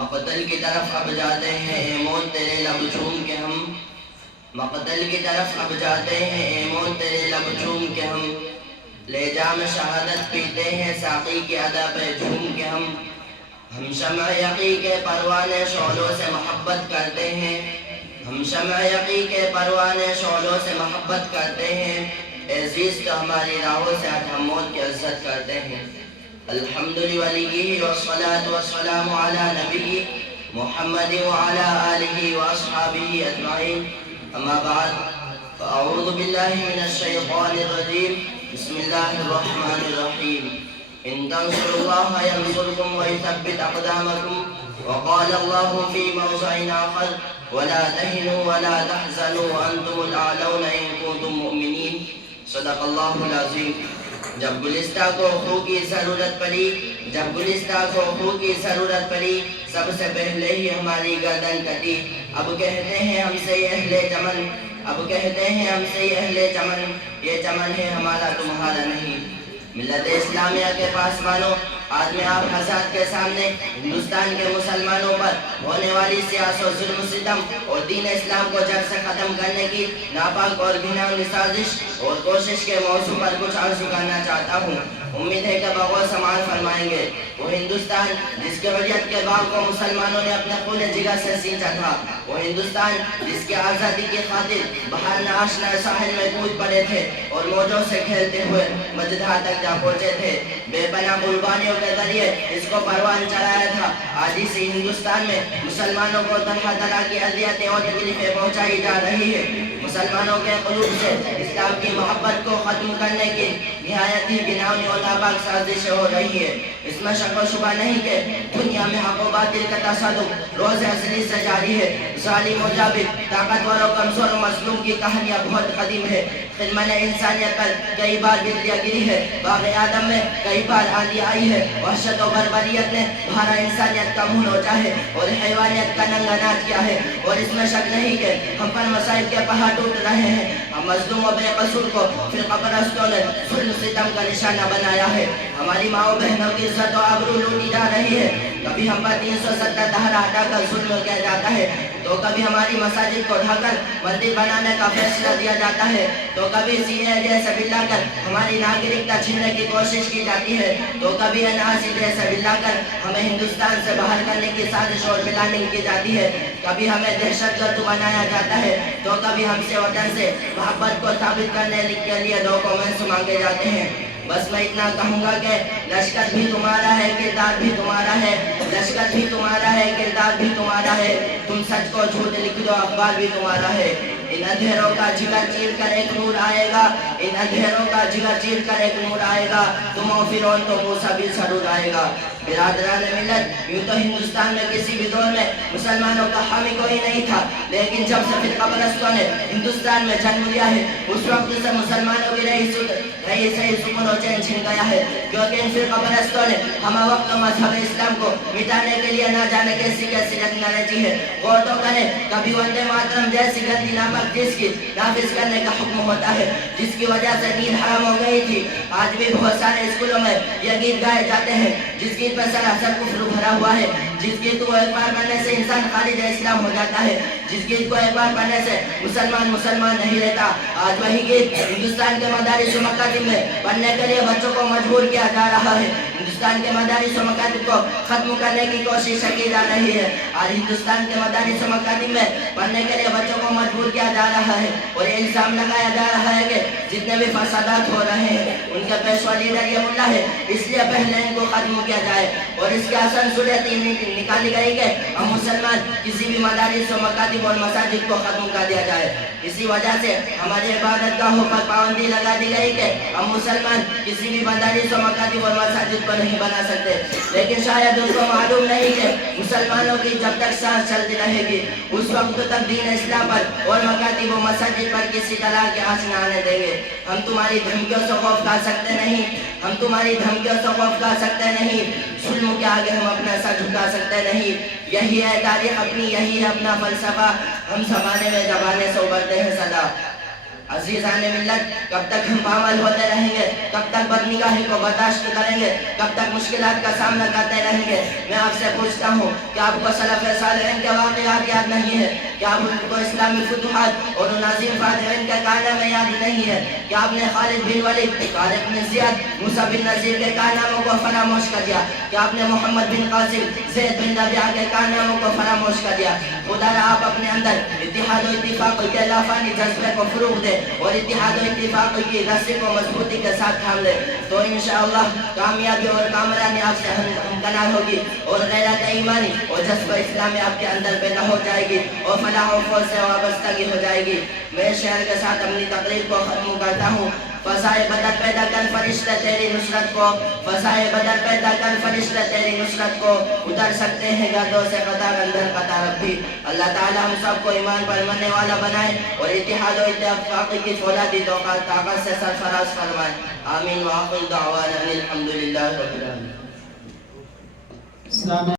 مقتل کی طرف اب جاتے ہیں اے موت تیرے لب چوم کے ہم، مقتل کی طرف اب جاتے ہیں اے موت تیرے لب چوم کے ہم، لے جام شہادت پیتے ہیں ساقی کی ادا پہ جھوم کے ہم شمع یقی کے پروانے شعلوں سے محبت کرتے ہیں، ہم شمع یقی کے پروانے شعلوں سے محبت کرتے ہیں، اے عزیز تو ہماری راہوں سے ہم موت کی عزت کرتے ہیں۔ الحمد لوليه والصلاة والسلام على نبيه محمد وعلى آله وأصحابه أجمعين، أما بعد فأعوذ بالله من الشيطان الرجيم، بسم الله الرحمن الرحيم، إن تنصروا الله ينصركم ويثبت أقدامكم، وقال الله في موضع آخر ولا تهنوا ولا تحزنوا وأنتم الأعلون إن كنتم مؤمنين، صدق الله العظيم۔ جب گلستہ کو خو کی ضرورت پڑی، جب گلستہ کو خو کی ضرورت پڑی، سب سے پہلے ہی ہماری گردن کٹی، اب کہتے ہیں ہم سے یہ اہل چمن، اب کہتے ہیں ہم سے یہ اہل چمن، یہ چمن ہے ہمارا تمہارا نہیں۔ ملت اسلامیہ کے پاسبانوں، آج میں آپ حضرات کے سامنے ہندوستان کے مسلمانوں پر ہونے والی سیاست و ظلم و ستم اور دین اسلام کو جڑ سے ختم کرنے کی ناپاک اور گھناؤنی سازش اور کوشش کے موضوع پر کچھ عرض کرنا چاہتا ہوں۔ امید ہے کہ بغور سماعت فرمائیں گے۔ وہ ہندوستان جس کے حریت کے باغ کو مسلمانوں نے اپنے خون جگر سے سینچا تھا، وہ ہندوستان جس کے آزادی کی خاطر باہر ناشنا ساحل میں کود پڑے تھے اور موجوں سے کھیلتے ہوئے مجدہ تک جا پہنچے تھے، بے پناہ قربانیوں کے ذریعے اس کو پروان چڑھایا تھا۔ آج اسی ہندوستان میں مسلمانوں کو طرح طرح کی اذیتیں اور تکلیفیں پہنچائی جا رہی ہے۔ مسلمانوں کے قلوب سے اسلام کی محبت کو ختم کرنے کی نہایت ہی گھناؤنی اور ناپاک سازشیں ہو رہی ہے۔ اس میں شک و شبہ نہیں کہ دنیا میں حق و باطل کا تصادم روز ازلی سے جاری ہے۔ ظالم و جابر، طاقتور و کمزور و مظلوم کی کہانیاں بہت قدیم ہے۔ خدمت انسانیت پر کئی بار بجلیاں گری ہے، باغ آدم میں کئی بار آندھی آئی ہے، وحشت و بربریت نے بھارا انسانیت کا منہ نوچا ہے اور حیوانیت کا ننگا ناچ کیا ہے، اور اس میں شک نہیں کہ ہم پر مصائب کے پہاڑ ٹوٹ رہے ہیں۔ ہم مظلوم و بے قصور کو فرقہ پرستوں نے ظلم ستم کا نشانہ بنایا ہے۔ ہماری ماں و بہنوں کی عزت و آبرو لوٹی جا رہی ہے۔ کبھی ہم پر 370 دھارا ہٹا کر ظلم کیا جاتا ہے، تو کبھی ہماری مساجد کو ڈھا کر مندر بنانے کا فیصلہ دیا جاتا ہے، تو کبھی CAA جیسے بل لا کر ہماری ناگرکتا چھیننے کی کوشش کی جاتی ہے، تو کبھی NRC جیسے بل لا کر ہمیں ہندوستان سے باہر کرنے کی سازش اور پلاننگ کی جاتی ہے۔ کبھی ہمیں دہشت گرد بنایا جاتا ہے، تو کبھی ہم سے وطن سے محبت کو ثابت کرنے کے لیے ڈاکومنٹس مانگے جاتے ہیں۔ بس میں اتنا کہوں گا کہ لشکر بھی تمہارا ہے، کردار بھی تمہارا ہے، لشکر بھی تمہارا ہے، کردار بھی تمہارا ہے، تم سچ کو جھوٹ لکھ دو، اخبار بھی تمہارا ہے۔ ان اندھیروں کا جگر چیر کر ایک نور آئے گا، ان اندھیروں کا جگر چیر کر ایک نور آئے گا، تم و فرعون تو موسیٰ بھی ضرور آئے گا۔ برادران ملت، یوں تو ہندوستان میں کسی بھی دور میں مسلمانوں کا حامی کوئی نہیں تھا، لیکن جب سے فرقہ پرستوں نے ہندوستان میں جنم لیا ہے، اس وقت سے مسلمانوں کی رہی صحیح سکون و چین چھن گیا ہے، کیونکہ ان فرقہ پرستوں نے ہمہ وقت مذہب اسلام کو مٹانے کے لیے نہ جانے کیسی کیسی رچنا رچی ہے۔ غور تو کریں، کبھی وندے ماترم جیسی گندی نامک چیز کی نافذ کرنے کا حکم ہوتا ہے، جس کی وجہ سے نیند حرام ہو گئی تھی۔ آج بھی بہت سارے اسکولوں میں یہ گیت گائے جاتے ہیں، جس گیت میں سراسر کفر بھرا ہوا ہے، جس گیت کو ایک بار پڑھنے سے انسان خارج اسلام ہو جاتا ہے، جس گیت کو ایک بار پڑھنے سے مسلمان نہیں رہتا۔ آج وہی گیت ہندوستان کے مدارس و مکاتب میں پڑھنے کے لیے بچوں کو مجبور کیا جا رہا ہے۔ ہندوستان کے مدارس و مکاتب کو ختم کرنے کی کوشش کی جا رہی ہے۔ آج ہندوستان کے مدارس و مکاتب میں پڑھنے کے لیے بچوں کو مجبور کیا جا رہا ہے، اور یہ الزام لگایا جا رہا ہے کہ جتنے بھی فسادات ہو رہے ہیں ان کے پیشوا لیڈر یہ ملا ہے، اس لیے پہلے ان کو ختم کیا جائے، اور اس کے اثر صورت نکالی گئی کہ ہم مسلمان کسی بھی مدارس و مکاتب اور مساجد کو ختم کر دیا جائے۔ اسی وجہ سے ہماری عبادت گاہوں پر پابندی لگا دی گئی کہ ہم مسلمان کسی بھی مدارس و مکاتب اور مساجد کو نہیں بنا سکتے، لیکن شاید ان کو معلوم نہیں کہ مسلمانوں کی جب تک سانس چلتی رہے گی اس وقت تک دین اسلام پر اور مکاتب و مساجد پر کسی طرح کے آنچ نہ آنے دیں گے۔ ہم تمہاری دھمکیوں سے خوف کھا سکتے نہیں، ہم تمہاری دھمکیوں سے خوف کھا سکتے نہیں، ظلم کے آگے ہم اپنا سر جھکا سکتے نہیں۔ یہی ہے تاریخ اپنی، یہی ہے اپنا فلسفہ، ہم زمانے میں زبانے سے ابھرتے ہیں سدا۔ عزیزان ملت، کب تک ہم پامال ہوتے رہیں گے؟ کب تک بدنگاہی کو برداشت کریں گے؟ کب تک مشکلات کا سامنا کرتے رہیں گے؟ میں آپ سے پوچھتا ہوں کہ آپ کو سلف صالحین کے واقعات یاد نہیں ہے؟ کیا آپ کو اسلامی فتوحات اور عظیم فاتحین کے کارنامے یاد نہیں ہے؟ کیا آپ نے خالد بن ولید، طارق بن زیاد، موسیٰ بن نذیر کے کارناموں کو فراموش کر دیا؟ کیا آپ نے محمد بن قاسم، زید بن ربیعہ کے کارناموں کو فراموش کر دیا؟ خدا را آپ اپنے اندر اتحاد و اتفاق کے لافانی جذبے کو فروغ دے اور اتحاد و اتفاق کی رسی کو مضبوطی کے ساتھ تھام لے، تو انشاءاللہ کامیابی اور کامرانی آپ سے ہمکنار ہوگی اور غیرت ایمانی اور جذبہ اسلامی آپ کے اندر پیدا ہو جائے گی اور فلاح و فوز سے وابستگی ہو جائے گی۔ میں شعر کے ساتھ اپنی تقریر کو ختم کرتا ہوں۔ فضائے بدر پیدا کر فرشتے تیری نصرت کو، فضائے بدر پیدا کر فرشتے تیری نصرت کو، اتر سکتے ہیں گردوں سے قطار اندر قطار اب بھی۔ اللہ تعالی ہم سب کو ایمان پر مرنے والا بنائے اور اتحاد و اتفاق کی فولادی طاقت سے سرفراز فرمائے۔ آمین وآخر دعوانا ان الحمدللہ رب العالمین۔